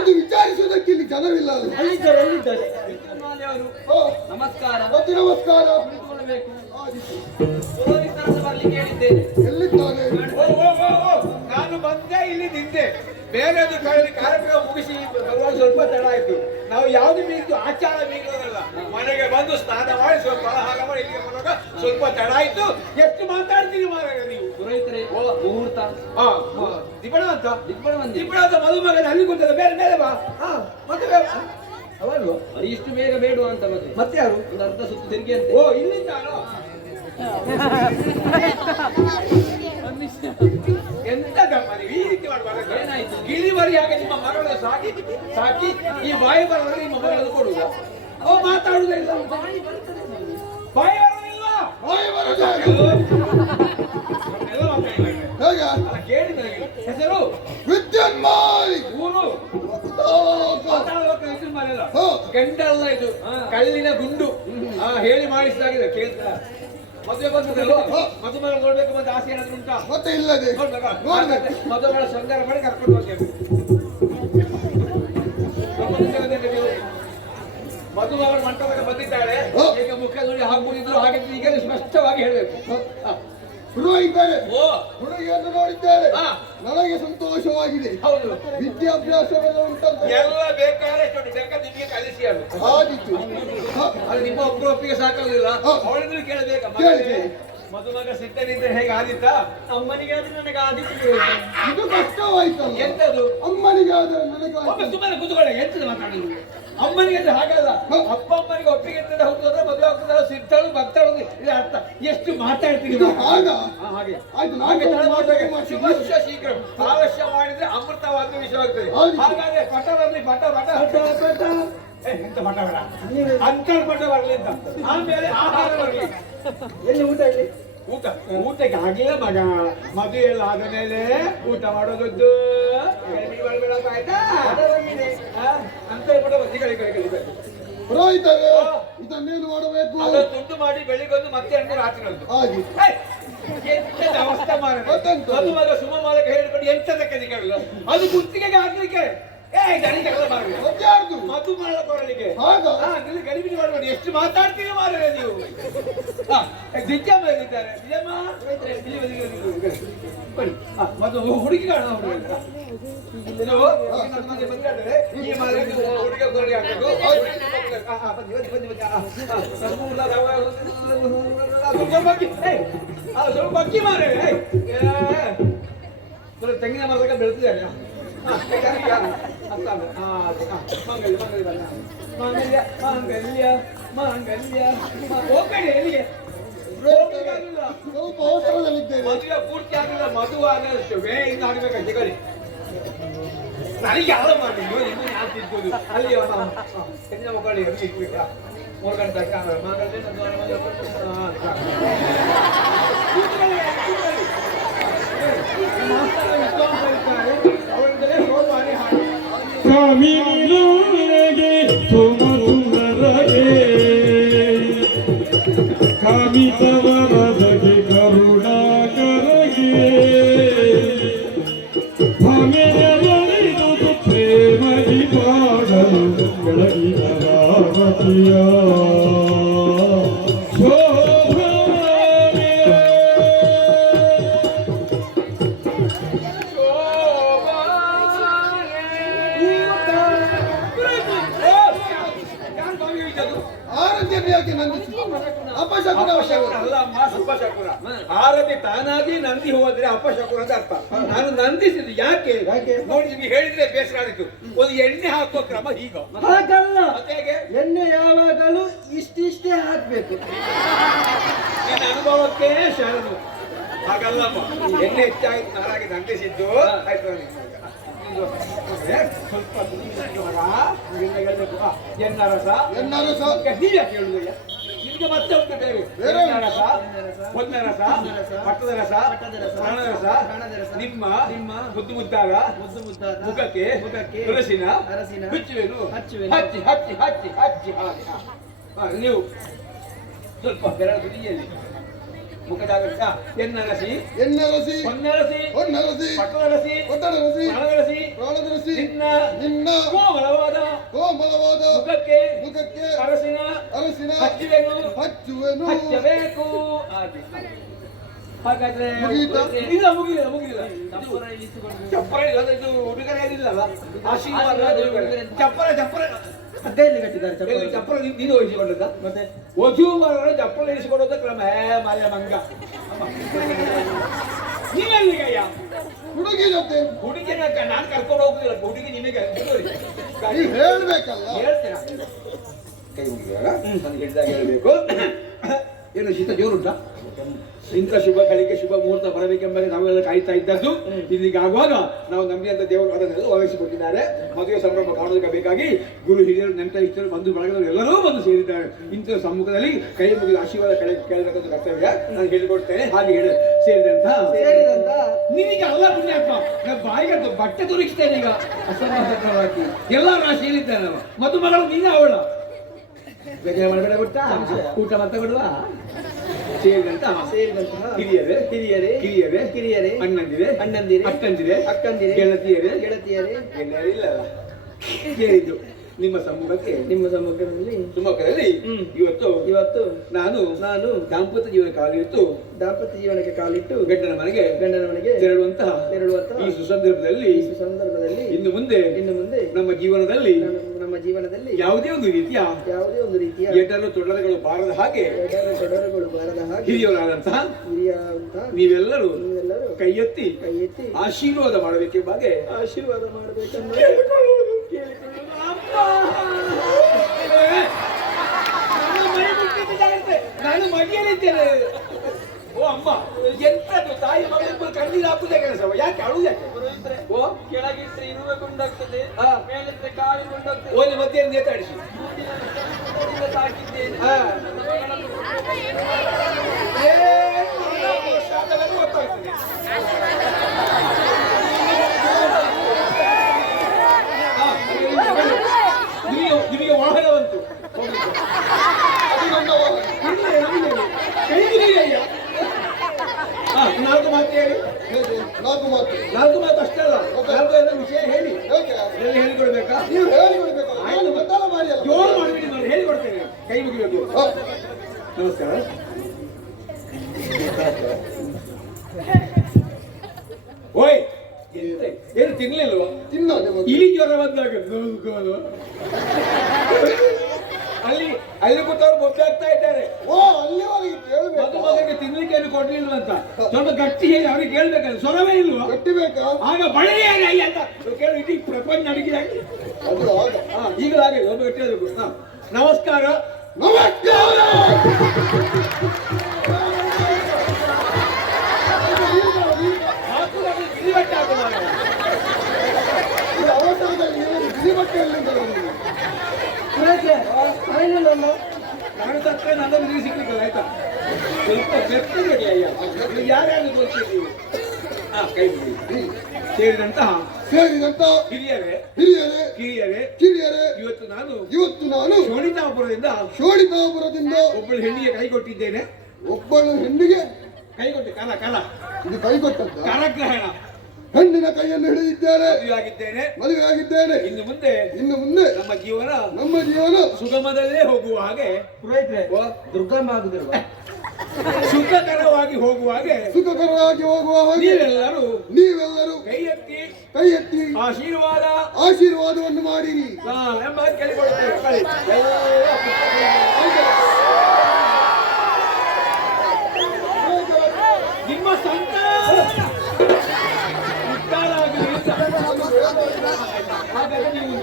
ಎಂತದ್ದು ವಿಚಾರಿಸುವುದಕ್ಕೆ ಇಲ್ಲಿ ಜನವಿಲ್ಲ ಅಲ್ಲ. ಎಲ್ಲಿದ್ದಾರೆ ನಮಸ್ಕಾರ. ನಮಸ್ಕಾರ. ಎಲ್ಲಿದ್ದಾನೆ? ನಾನು ಬಂದೆ, ಇಲ್ಲಿ ನಿಂದೆ. ಬೇರೆದು ಕಾರ್ಯಕ್ರಮ ಮುಗಿಸಿ ಬರುವಾಗ ಸ್ವಲ್ಪ ತಡ ಆಯ್ತು. ನಾವು ಯಾವ್ದು ಬೀಗ್ದು ಆಚಾರ ಬೀಗೋದಲ್ಲ. ಮನೆಗೆ ಬಂದು ಸ್ನಾನ ಮಾಡಿ ಸ್ವಲ್ಪ ಹಾಗ ಮಾಡಿ ಇಲ್ಲಿಗೆ ಬರುವಾಗ ಸ್ವಲ್ಪ ತಡ ಆಯ್ತು. ಎಷ್ಟು ಮಾತಾಡ್ತೀರಿ ಮಾರಾಯ ನೀವು? ಪುರೋಹಿತರೆ, ಮುಹೂರ್ತ ದಿಬ್ಬಣ ಅಂತ ದಿಬ್ಬಣ ಅಂತ ಮದುಮಗನ ಅಲ್ಲಿ ಕೂತಲ್ಲ. ಬೇರೆ ಬೇರೆ ಬಾ. ಮದುವೆ ಅವಲ್ವ? ಇಷ್ಟು ಬೇಗ ಬೇಡುವ ಅಂತ ಮತ್ತೆ ಯಾರು? ಒಂದು ಅರ್ಧ ಸುತ್ತು ತಿರುಗಿ ಅಂತ. ಓ, ಇಲ್ಲಿಂದ ಎಂತದಮ್ಮ ನೀವು ಈ ರೀತಿ ಮಾಡಬಾರ್ದು. ಏನಾಯ್ತು? ಗಿಳಿಮರಿಯಾಗ ನಿಮ್ಮ ಮಗಳು ಸಾಕಿ ಈ ಬಾಯಿ ಬರೋದ್ರೆ ನಿಮ್ಮ ಮಗಳು ಕೊಡುವ. ಅವ ಮಾತಾಡುವುದಿಲ್ಲ, ಬಾಯಿ ಬರೋದಿಲ್ಲ. ಕೇಳಿ ನನಗೆ ಹೆಸರು ವಿದ್ಯುನ್ಮಾಲಿ. ಊರು ಗಂಡಲ್ಲ, ಇದು ಕಳ್ಳಿನ ಗುಂಡು. ಹೇಳಿ ಮಾಡಿಸಿದಾಗಿದೆ. ಕೇಳ್ತಾ ಮದುವೆ ಬಂದದಲ್ಲ, ಮದುಮಗಳು ನೋಡ್ಬೇಕು ಮತ್ತೆ ಆಸೆ ಏನಾದ್ರು ಉಂಟಾ? ಮತ್ತೆ ಇಲ್ಲದೆ ಮದುಮಗಳ ಶೃಂಗಾರ ಮಾಡಿ ಕರ್ಕೊಂಡು ಹೋಗ್ತೇವೆ. ಮದುಮಗಳ ಮಂಟಪಕ್ಕೆ ಬಂದಿದ್ದಾಳೆ. ಈಗ ಮುಖ ನೋಡಿ ಹಾಕುವುದಿದ್ರು ಹಾಗೆ ಈಗ ಸ್ಪಷ್ಟವಾಗಿ ಹೇಳಬೇಕು. ಪುರೋಹಿತರೆ, ಓ, ಹುಡುಗಿಯನ್ನು ನೋಡಿದ್ದೇವೆ. ನನಗೆ ಸಂತೋಷವಾಗಿದೆ. ಹೌದು, ವಿದ್ಯಾಭ್ಯಾಸವೆಲ್ಲ ಉಂಟಂತ ಎಲ್ಲ ಬೇಕಾದ್ರೆ ಬೇಕಾದ್ರೆ ನಿಮಗೆ ಕಲಿಸಿ ಅದು. ಆದಿತ್ತು. ಅದು ನಿಮ್ಮ ಒಪ್ಪಿಗೆ ಸಾಕಾಗುದಿಲ್ಲ. ಅವಳಿದ್ರು ಕೇಳಬೇಕ. ಮದುಮಗ ಸಿದ್ಧನಿದ್ರೆ ಹೇಗೆ ಆದಿತ್ತ? ಅಮ್ಮನಿಗೆ ಆದ್ರೆ ನನಗೆ ಆದಿತ್ಯ. ಇದು ಕಷ್ಟವಾಯ್ತಲ್ಲ. ಎಂತದು? ಅಮ್ಮನಿಗೆ ಆದ್ರೆ ನನಗೆ ಸುಮ್ಮನೆ ಕೂತ್ಕೊಳ್ಳಿ. ಎಂತದ ಮಾತಾಡುದು? ಅಮ್ಮನಿಗೆ ಅಂದ್ರೆ ಹಾಗಲ್ಲ. ಅಪ್ಪ ಅಮ್ಮನಿಗೆ ಒಪ್ಪಿಗೆ ಇರ್ತದೆ. ಹೌದು, ಮದುವೆ ಆಗ್ತದೆ. ಸಿದ್ಧಳು ಭಕ್ತಳು ಇದು ಅರ್ಥ. ಎಷ್ಟು ಮಾತಾಡ್ತೀವಿ ಆಗ. ಹಾಗೆ ಆಯ್ತು, ಶೀಘ್ರ ಆಲಸ್ಯ ಮಾಡಿದ್ರೆ ಅಮೃತವಾದ ವಿಷಯವಾಗ್ತದೆ. ಹಾಗಾದ್ರೆ ಪಟ ಬರ್ಲಿ, ಪಟ ಎಂತ ಪಟ ಬೇಡ, ಅಂತರ್ ಪಟ ಬರ್ಲಿ ಅಂತ. ಆಮೇಲೆ ಆಹಾರ ಬರ್ಲಿ. ಎಲ್ಲಿ ಊಟ? ಇಲ್ಲಿ ಊಟಕ್ಕೆ ಆಗ್ಲಿಲ್ಲ ಮಗ. ಮದುವೆ ಎಲ್ಲ ಆದ ಮೇಲೆ ಊಟ ಮಾಡೋದದ್ದು. ಆಯ್ತಾ? ಅಂತರ್ ಪಟ ಬರ್ಲಿ. ಪುರೋಹಿತರೆ, ಇದನ್ನೇನು ಮಾಡಬೇಕು? ಅದನ್ನು ತುಂಡು ಮಾಡಿ ಬೆಳಿಗೊಂದು ಮತ್ತೆ ಅಂದು ರಾತ್ರಿ ಒಂದು ಎಂತದ ಅವಸ್ಥೆ ಮಾಡ. ಮದುಮಗ ಸುಮಮಾಲಕ ಹೇಳಿಕೊಂಡು ಎಂತದಕ್ಕೆ ನಿಗಲ್ಲ. ಅದು ಗುತ್ತಿಗೆಗೆ ಹಾಕ್ಲಿಕ್ಕೆ ಮದ್ದು ಮಾಡಲಿಕ್ಕೆ ಗಡಿಬಿಡಿ ಮಾಡಬೇಡಿ. ಎಷ್ಟು ಮಾತಾಡ್ತೀರಿ ಮಾರೇ ನೀವು? ದಿಜ್ಜಮ್ಮ ಹೇಳಿದ್ದಾರೆ. ಮತ್ತು ಹುಡುಗಿಗಳು ಈ ಹುಡುಗಿ ಹಾಕಬೇಕು. ಸ್ವಲ್ಪ ಅಕ್ಕಿ ಮಾರೇ. ತೆಂಗಿನ ಮರದಾಗ ಬೆಳೆದಿದ್ದಾರೆ. ಪೂರ್ತಿ ಆಗಲಿಲ್ಲ. ಮದುವೆ ಆಗಷ್ಟು ವೇಯಿಂದ ಆಗ್ಬೇಕಂತೆ ಗಳಿ. ನನಗೆ ಯಾವ ಮಾಡಿ ಆಗ್ತಿದ್ದು ಅಲ್ಲಿ ಹೆಣ್ಣ ಮಕ್ಕಳಿಗೆ ಇಟ್ಬಿಟ್ಟ 3 ಗಂಟೆ ಕಾಮಿನಿಗೆ ತುಮ ಸುಂದರಗೆ ಕಾಮಿತವರದಗೆ ಕರುಣಾಕರಗೆ ಭಮೆಯಲಿದು ಪ್ರೇಮದಿ ಪಾಡಲು ಬೆಳಗಿನ ರಾಮತಿಯ ಆರತಿ ತಾನಾಗಿ ನಂದಿ ಹೋದ್ರೆ ಅಪಶಕುನ ಅಂತ ಅರ್ಥ. ನಾನು ನಂದಿಸಿದ್ದು ಯಾಕೆ ನೋಡಿ, ನಿಮ್ಗೆ ಹೇಳಿದ್ರೆ ಬೇಸರ ಆಡಿತು. ಒಂದು ಎಣ್ಣೆ ಹಾಕುವ ಕ್ರಮ ಈಗ ಹಾಗಲ್ಲ. ಎಣ್ಣೆ ಯಾವಾಗಲೂ ಇಷ್ಟಿಷ್ಟೇ ಹಾಕ್ಬೇಕು. ನಿನ್ನ ಅನುಭವಕ್ಕೆ ಶರಣು. ಹಾಗಲ್ಲಮ್ಮ, ಎಣ್ಣೆ ಹೆಚ್ಚಾಗಿ ನಾರಾಗಿ ನಂದಿಸಿದ್ದು ಆಯ್ತು. ಸ್ವಲ್ಪ ಎನ್ನ ರಸ ಕೇಳುದಿಲ್ಲ. ನಿಮ್ಗೆ ಮತ್ತೆ ಉಂಟು ಬೇರೆ ರಸ, ಹೊನ್ನ ರಸ, ಪಟ್ಟದ ರಸ, ಪ್ರಾಣದ ರಸ, ನಿಮ್ಮ ಮುದ್ದು ಮುದ್ದಾದ ಮುಖಕ್ಕೆ ತುಳಸಿನ ಹಚ್ಚುವೆನು. ಹಚ್ಚಿ ಹಚ್ಚಿ ಹಚ್ಚಿ ಹಚ್ಚಿ ಹಾಗೆ ನೀವು ಸ್ವಲ್ಪ ಬೆರಳು ತುದಿಯಲ್ಲಿ ಮುಖಜಾಗೃತ ಎನ್ನರಸಿ ಎನ್ನರಸಿ ಹೊನ್ನರಸಿ ಹೊನ್ನರಸಿ ಪಟ್ಟಣರಸಿ ಒಟ್ಟರಸಿ ಪ್ರಾಣರಸಿ ಪ್ರಾಣದರಸಿ ನಿನ್ನ ಕೋಮಲವಾದ ಮುಖಕ್ಕೆ ಅರಸಿನ ಹಚ್ಚುವೆನು ಹಚ್ಚಬೇಕು ಹಾಗಾದ್ರೆ ಮುಗಿಯಿತಾ? ಇಲ್ಲ ಮುಗಿಲಿಲ್ಲ ಚಪ್ಪರ ಇದು ಉಡುಗೊರೆ ಏನಿಲ್ಲಲ್ಲ ಆಶೀರ್ವಾದ ಚಪ್ಪರ ಕೈಯಲ್ಲಿ ಕಟ್ಟಿದ್ದಾರೆ ಎಲ್ಲಿ ಚಪ್ಪಲಿ. ಚಪ್ಪರ ನೀನು ವಹಿಸಿಕೊಂಡದ್ದ ಮತ್ತೆ ವಧುವರರ ಚಪ್ಪಲ ಇರಿಸಿಕೊಳ್ಳೋದ ಕ್ರಮ ಮಾಯ ಮಂಗ ನೀನೆಲ್ಲಿಗಯ್ಯ ಹುಡುಗಿ ಜೊತೆ ಹುಡುಗಿನ ನಾನು ಕರ್ಕೊಂಡು ಹೋಗುದಿಲ್ಲ ಹುಡುಗಿ ನಿಮಗೆ ನೀವು ಹೇಳ್ಬೇಕಲ್ಲ. ಹೇಳ್ತೀರಾ ಕೈ ಮುಗಿದಾಗ ನನಗೆ ಹೇಳಿದಾಗ ಹೇಳ್ಬೇಕು ಏನು ಶೀತ ಜೋರುಂಟಾ ಇಂಥ ಶುಭ ಗಳಿಗೆ ಶುಭ ಮುಹೂರ್ತ ಬರಬೇಕೆಂಬರೆ ನಾವೆಲ್ಲ ಕಾಯ್ತಾ ಇದ್ದದ್ದು ಇದೀಗ ಆಗುವಾಗ ನಾವು ನಮ್ಮಿಂದ ದೇವರು ಅದನ್ನೆಲ್ಲ ಒದಗಿಸಿಕೊಟ್ಟಿದ್ದಾರೆ. ಮದುವೆ ಸಂಭ್ರಮ ಕಾಣೋದಕ್ಕೆ ಬೇಕಾಗಿ ಗುರು ಹಿರಿಯರು ನೆಂಟರಿಷ್ಟರು ಬಂಧು ಬಳಗದವರು ಎಲ್ಲರೂ ಬಂದು ಸೇರಿದ್ದಾರೆ. ಇಂಥ ಸಮ್ಮುಖದಲ್ಲಿ ಕೈ ಮುಗಿದ ಆಶೀರ್ವಾದ ಕೇಳಬೇಕಂತ ಕರ್ತವ್ಯ ನಾನು ಹೇಳಿಕೊಡ್ತೇನೆ. ಹಾಗೆ ಹೇಳಿ ಸೇರಿದಂತ ನಿನಗೆ ಅಲ್ಲ ಪುಣ್ಯಾತ್ಮ ನಾನು ಬಾಯಿಗೆ ಬಟ್ಟೆ ತುರುಕಿಸ್ತೇನೆ ಈಗ ಅಸಮಾಧಾನವಾಗಿ ಎಲ್ಲ ರಾಶಿಯಲ್ಲಿದ್ದೇನೆ ನಾನು ಮದುಮಗಳು ನೀನೇ ಅವಳ ಬೇಗ ಮಾಡಬೇಡ ಗೊತ್ತಾ ಊಟ ಮತ್ತೆ ಕೊಡುವ ಸೇರಿದಂತಹ ಹಿರಿಯರೇ ಅಣ್ಣಂದಿರೆ ಅಕ್ಕಂದಿರೆ ಗೆಳತಿಯರೇ ಎಲ್ಲರೂ ಇಲ್ಲಲ್ಲ ಸೇರಿದ್ದು ನಿಮ್ಮ ಸಮ್ಮುಖದಲ್ಲಿ ಇವತ್ತು ನಾನು ದಾಂಪತ್ಯ ಜೀವನಕ್ಕೆ ಕಾಲಿಟ್ಟು ಗಂಡನ ಮನೆಗೆ ತೆರಳುವಂತಹ ಈ ಸುಸಂದರ್ಭದಲ್ಲಿ ಇನ್ನು ಮುಂದೆ ನಮ್ಮ ಜೀವನದಲ್ಲಿ ಯಾವುದೇ ಒಂದು ರೀತಿಯ ಎಡರು ತೊಡರುಗಳು ಬಾರದ ಹಾಗೆ ಹಿರಿಯರಾದಂತಹ ನೀವೆಲ್ಲರೂ ಕೈ ಎತ್ತಿ ಆಶೀರ್ವಾದ ಮಾಡಬೇಕೆಂಬಾಗೆ ನಾನು ಮಡಿಯಲಿದ್ದೇನೆ. ಓ ಅಮ್ಮ ಎಂತದ್ದು ತಾಯಿ ಮಗಳಿಬ್ಬರು ಕಣ್ಣೀರು ಹಾಕುದೇ ಕೆಲಸವ ಯಾಕೆ ಅಳು ಯಾಕೆ ಓ ಕೆಳಗಿಟ್ಟರೆ ಇರುವೆ ಗುಂಡಾಗ್ತದೆ ಮೇಲಿಟ್ಟರೆ ಕಾಲು ಗುಂಡಾಗ್ತದೆ ಓದಿ ಮತ್ತೆ ನೇತಾಡಿಸಿ ಸಾಕಿದ್ದೇನೆ ಗೊತ್ತಾಗ್ತದೆ ನಿಮಗೆ ವಾಹನವಂತು ನಾಲ್ಕು ಮಾತು ಹೇಳಿ ನಾಲ್ಕು ಮಾತು ಅಷ್ಟೇ ಅಲ್ಲ ನಾಲ್ಕು ಎಲ್ಲ ವಿಷಯ ಹೇಳಿ ಎಲ್ಲಿ ಹೇಳಿಕೊಡ್ಬೇಕಾ ನೀವು ಹೇಳಿಕೊಡ್ಬೇಕಲ್ಲ. ನಾನು ಗೊತ್ತಲ್ಲ ಮಾಡಿ ಅಲ್ಲ. ಜೋರು ಮಾಡಿಬಿಡಿ ನಾನು ಹೇಳಿಕೊಡ್ತೇನೆ ಕೈ ಮುಗಿಬೇಕು ನಮಸ್ಕಾರ ಓಯ್ ಏನು ತಿನ್ಲಿಲ್ವಾ ತಿನ್ನೋ ನಿಮಗೆ. ಇಲಿ ಜ್ವರ ಬಂದಾಗ ಅಲ್ಲಿ ಕೂತವ್ರು ಮೊಬ್ಬೆ ಆಗ್ತಾ ಇದ್ದಾರೆ ಓ ಅಲ್ಲಿವರೆಗೆ ಕೇಳ್ಬೇಕು. ಮದುಮಗನಿಗೆ ತಿನ್ಲಿಕ್ಕೆ ಏನು ಕೊಡ್ಲಿಲ್ವ ಅಂತ ಸ್ವಲ್ಪ ಗಟ್ಟಿ ಹೇಳಿ ಅವ್ರಿಗೆ ಕೇಳ್ಬೇಕಲ್ಲ ಸ್ವರವೇ ಇಲ್ವಾ ಕಟ್ಟಿಬೇಕಾ? ಆಗ ಬಳಿ ಅಂತ ಕೇಳಿ ಇಡೀ ಪ್ರಪಂಚ ನಡಗಿದೆ ಅದು ಆಗ. ಈಗಲಾಗೆ ಒಬ್ಬ ಗಟ್ಟಿ ಹೇಳ್ಬೇಕು ನಮಸ್ಕಾರ ನಮಸ್ಕಾರ. ಬಿಸಿಬಟ್ಟೆ ಹಾಕೋಣ ಇದು ಅವಸರದಲ್ಲಿ ನೀವು ಬಿಸಿ ಬಟ್ಟೆಯಲ್ಲಿಂದ ಬಂದಿದ್ದೀರಿ. ನಾನು ಸತ್ತರೆ ನನ್ನನ್ನು ನೀವು ಸಿಗ್ಲಿಕ್ಕಲ್ಲ ಆಯ್ತಾ ಸ್ವಲ್ಪ ಬೆತ್ತಬೇಡಿ ಅಯ್ಯ ನೀವು ಯಾರ್ಯಾರು ಗೊತ್ತಿದ್ದೀವಿ ಕೈ ಬಿಡಿ ಸೇರಿದಂತಹ ಹಿರಿಯರೇ ಕಿರಿಯರೇ ಇವತ್ತು ನಾನು ಶೋಣಿತಾಪುರದಿಂದ ಒಬ್ಬಳು ಹೆಣ್ಣಿಗೆ ಕೈ ಕೊಟ್ಟಿದ್ದೇನೆ. ಒಬ್ಬಳು ಹೆಣ್ಣಿಗೆ ಕೈ ಕೊಟ್ಟೆ ಕಲ ಇದು ಕೈ ಕೊಟ್ಟದ್ದ ಕರಗ್ರಹಣ ಹೆಣ್ಣಿನ ಕೈಯನ್ನು ಹಿಡಿದಿದ್ದಾರೆ. ಮದುವೆಯಾಗಿದ್ದೇನೆ. ಇನ್ನು ಮುಂದೆ ನಮ್ಮ ಜೀವನ ಸುಗಮದಲ್ಲೇ ಹೋಗುವ ಹಾಗೆ ಪುರೋಹಿತ್ರೆ ದುರ್ಗಮ್ಮ ಆಗುದಿಲ್ವಾ ಸುಖಕರವಾಗಿ ಹೋಗುವ ಹಾಗೆ ನೀವೆಲ್ಲರೂ ಕೈ ಎತ್ತಿ ಆಶೀರ್ವಾದವನ್ನು ಮಾಡಿರಿ ಎಂಬ ಕೇಳಿಕೊಳ್ಳುತ್ತೇವೆ. ನಿಮ್ಮ ಸಂತಾನ ಹಾಗಾದ್ರೆ ನೀವು